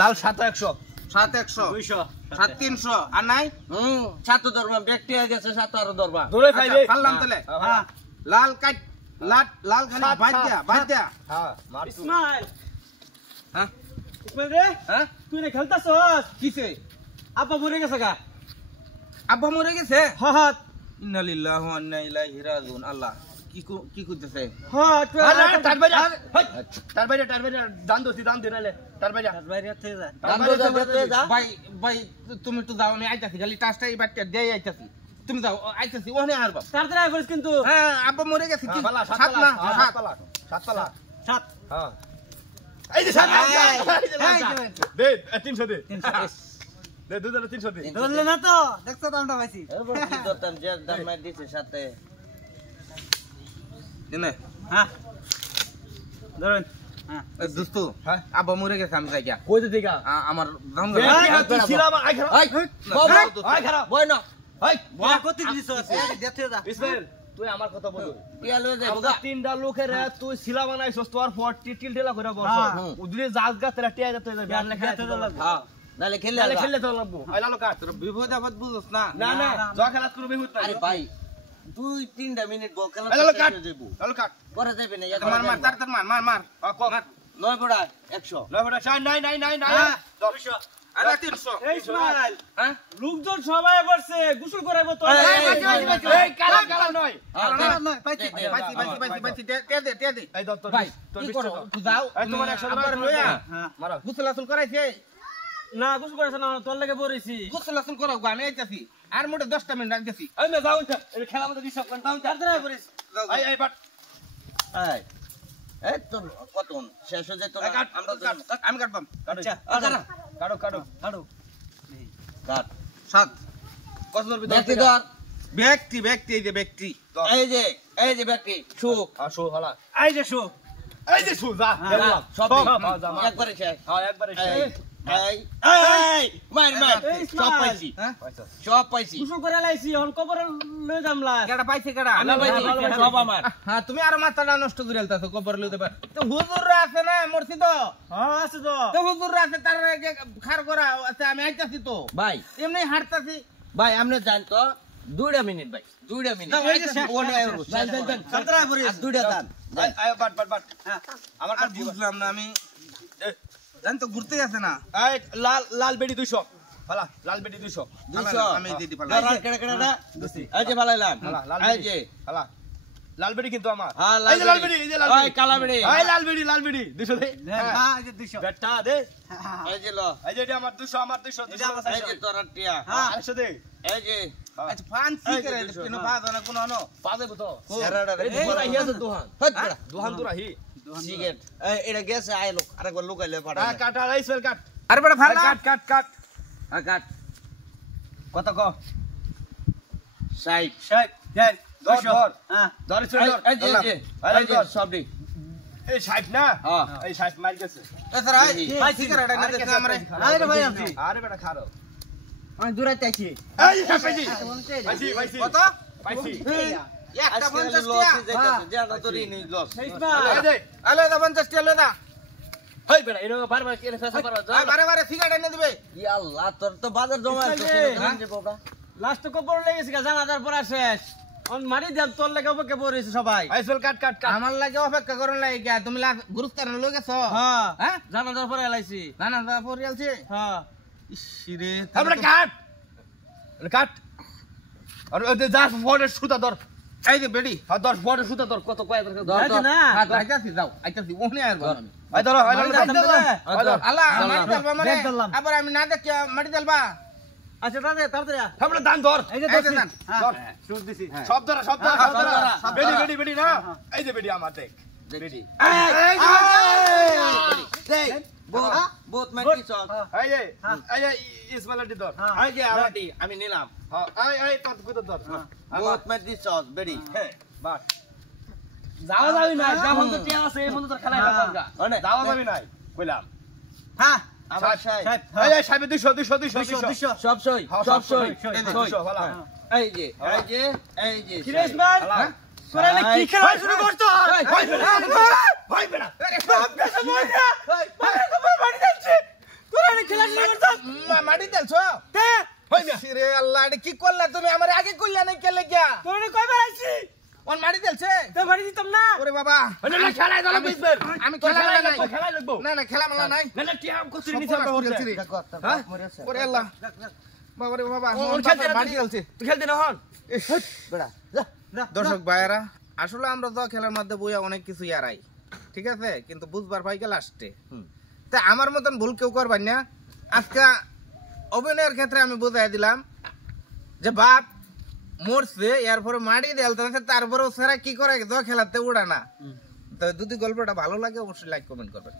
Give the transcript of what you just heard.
লাল 700 700 200 300 আর নাই 7 দরবা ব্যক্তি হয়ে গেছে 7 আর দরবা দূরে খাইবে ফাললাম তাহলে হ্যাঁ লাল কাট লাল খালি বাদ দিয়া হ্যাঁ মার ইসমাইল হ্যাঁ ইসমাইল রে হ্যাঁ তুই না খেলতাছস কিসে আপা মরে গেছে গা আব্বা মরে গেছে হ্যাঁ ইন্না লিল্লাহি ওয়া ইন্না ইলাইহি রাজিউন আল্লাহ কি করতেছে হ্যাঁ আরে তার বাইরে দান দে নালে তার বাইরে বাইরে থেকে যা ভাই তুমি তো যাও আমি আইতাছি খালি টাসটা এই বাটটা দেই আইতাছি তুমি যাও আইতাছি ওখানে আর বাপ তাড়াতাড়ি করিস কিন্তু হ্যাঁ আব্বা মরে গেছে কি বালা 7 না 7 পালা 7 হ্যাঁ এই যে 7 দে 300 দে 300 দে 300 দে ধরলে না তো দেখছো দামটা পাইছি এবার কি দরতাম যে দাম মার দিছে সাথে এনে হ্যাঁ ধরুন হ্যাঁ দোস্ত হ্যাঁ আব্বা মরে গেছে আমি যাই গিয়া কই দে দিগা আমার দাম তুই ছিলাম আই খারাপ আই খারাপ বই না হাই বয়া কত দিছ আছে দেখতে যা ইসমাইল তুই আমার কথা বল টিয়া লয়ে যাই আমরা তিনটা লোকের তুই ছিলা বানাইছস তোর 40 টিলটেলা করে বসছ উদরে জাজ গা তেরা টিয়া যেতে যাবে আর লেখা যেতে লাগবে হ্যাঁ নালে খেললে তাহলে খেললে তো লাগবো আইলালো কাট তোর বিপদ আপদ বুঝছ না না না যা খেলা করবি হুত আরে ভাই 2-3টা মিনিট বল খেলা আইলালো কাট শেষ হয়ে যাবো আইলালো কাট করে যাবে না মার মার তার মার কম 9 বড়া 100 লয় বড় নাই 200 আরে 300 এই ইসমাইল হ্যাঁ লোকজন সবাই বসছে গোসল করাইবো তো এই কালা নয় পাইছি দে এই দত্ত ভাই তোর কি 20 করো টাকা যাও এই তোমার 100 টাকা লইয়া হ্যাঁ মারো গোসল আসল করাইছে না গোসল করেছ না তোর লাগে বলেছি গোসল আসল করো গো আমি আইতাছি আর মোটে 10টা মিনিট রাখতেছি এই মে যাও এই খেলা মধ্যে দিছ কোন দাও তাড়াতাড়ি করিস এই বাট এই এই তো কতন শেষ হয়ে যেত না আমরা তো আমি কাটবাম আচ্ছা কাটো কাটো কাট 7 কত ধরবি ব্যক্তি ধর ব্যক্তি এই যে ব্যক্তি এই যে ব্যক্তি সুখ আসো হালা এই যে শো এই যে সুজা গেলাম সব যা একবারে শেষ হ্যাঁ একবারে এই মার সব পাইছি হ্যাঁ সব পাইছি গোসল করে লাইছি এখন কবর লই যামলা কেডা পাইছে কেডা আমি পাইছি সব আমার হ্যাঁ তুমি আর মাথাটা নষ্ট করে আলতাছো কবর লইতে পার তো হুজুর আছে না মরছি তো হ্যাঁ আছে তো তো হুজুর আছে তার খার করা আছে আমি আইতাছি তো ভাই এমনি হাঁটতাছি ভাই আপনি জান তো 2 মিনিট ভাই 2 মিনিট এই যে ওনে জান তাড়াতাড়ি করিস আর 2টা দান আয় বাট আমার আর বুঝলাম না আমি জান তো ঘুরতে আছে না এই লাল বেডি 200 হালা লাল বেডি 200 আমি দিতে পারলাম আর কেডা এই যে ভালাইলাম এই যে হালা লাল বেডি কিন্তু আমার হ্যাঁ এই যে লাল বেডি এই যে লাল ওই কালা বেড়ি এই লাল বেডি 200 দে হ্যাঁ এই যে 200 বেটা দে এই যে লো এই যে এটা আমার 200 আমার 200 এই যে তোর টিয়া হ্যাঁ 100 দে এই যে আচ্ছা ফান্সি করে কোনো বাদ না কোনো আনো পাবে তো সেরাডা রে এই দুরা হিয়াছে দুহান হট বেড়া দুহান দুরা হি সিগারেট এই এটা গেছে আই লোক আরেকবার লুকাইলে পাড়া কাট আর আইসেল কাট আরে বড় ভালো কাট কাট কত ক 60 দেন ধর ধর হ্যাঁ ধর এই যে সব দি এই 60 না হ্যাঁ এই 60 মার গেছে এছাড়া ভাই সিগারেট এনে দিতে আমারে আরে ভাই আমি আরে বেটা খারো আমি দূরাইতে আছি এই পাইছি কত পাইছি একটা 50 লস টাকা যাইতাছে জানো তো ঋণ লস এই দে আলে দা 50 টাকা লই দা হই বেটা এর বারবার কি ফেসা পারবা যা বারে বারে সিগারেট এনে দিবে ইয়া আল্লাহ তোর তো বাজার জমা আছে যে বাবা লাস্ট কবর লেগেছে জানাজার পর শেষ অন মারি দেন তোর লাগে অপেক্ষা পড়েছে সবাই আইসেল কাট আমার লাগে অপেক্ষা করন লাগে কি তুমি গুরুস্থান লই গেছো হ্যাঁ হ্যাঁ জানাজার পর এলাইছি না না দা পরিয়ালছে হ্যাঁ ইসিরে আমরা কাট আর ওই যে যা ফোনের সুতা ধর এই যে বেডি হ্যাঁ ধর ফোনের সুতা ধর কত কয় ধর আছে না হ্যাঁ তো আইতাছি যাও আইতাছি ওখানে আর বল আমি আই ধর আল্লাহ মাটি দেলবা মানে আবার আমি না দেখি মাটি দেলবা আচ্ছা তাড়াতাড়ি আমরা দান ধর এই যে এই যে দেন। ধর শুট দিছি সব ধর সব ধরা। বেডি না এই যে বেডি আমার দেখ বেডি দেখ বহুত মাটি সব এই যে ইসমাইলটি ধর এই যে আমাটি আমি নিলাম হ্যাঁ এই তত কত ধর বহুত মাটি সস বেড়ি বাস যাওয়া যাবি না যখন তো টিয়া আছে এই মতো তোর খেলা করবা অনেক যাওয়া যাবি নাই কইলাম হ্যাঁ আমার সাহেব এই সাহেব 200 সব সই সব সই এই যে কিরেশ মান তোরা কি খেলা শুরু করছো ভাই বেটা বাপ বেটা মইরা বাবা তো বাড়ি যাচ্ছে তোরা মাটি দেলছো তে হই না রে আল্লাহ এটা কি করলা তুমি আমার আগে কইলা না কে লাগিয়া তোর কয়বার আইছি ওর মাটি দেলছে তে বাড়ি দিতাম না ওরে বাবা না না খেলাই দাও বুঝবে আমি খেলা মেলা নাই খেলাই লাগবো না না খেলা মেলা নাই না না টিয়া কত নিছে আমরা হচ্ছে দেখো তোর বাপ মরেছে ওরে আল্লাহ বাবা রে বাবা ওর খেলতে না মাটি দেলছে তুই খেলতে না হন বেড়া যা দর্শক ভাইয়েরা আসলে আমরা তো খেলার মধ্যে বইয়া অনেক কিছু ইয়ারাই ঠিক আছে কিন্তু বুঝবার পাইকে লাস্টে তা আমার মতন ভুল কেউ করবেন না আজকে অভিনয়ের ক্ষেত্রে আমি বুঝাই দিলাম যে বাপ মরছে এরপরে মাটি দেলতে তারপরে সেরা কি করে খেলাতে উড়া না তো যদি গল্পটা ভালো লাগে অবশ্যই লাইক কমেন্ট করবেন।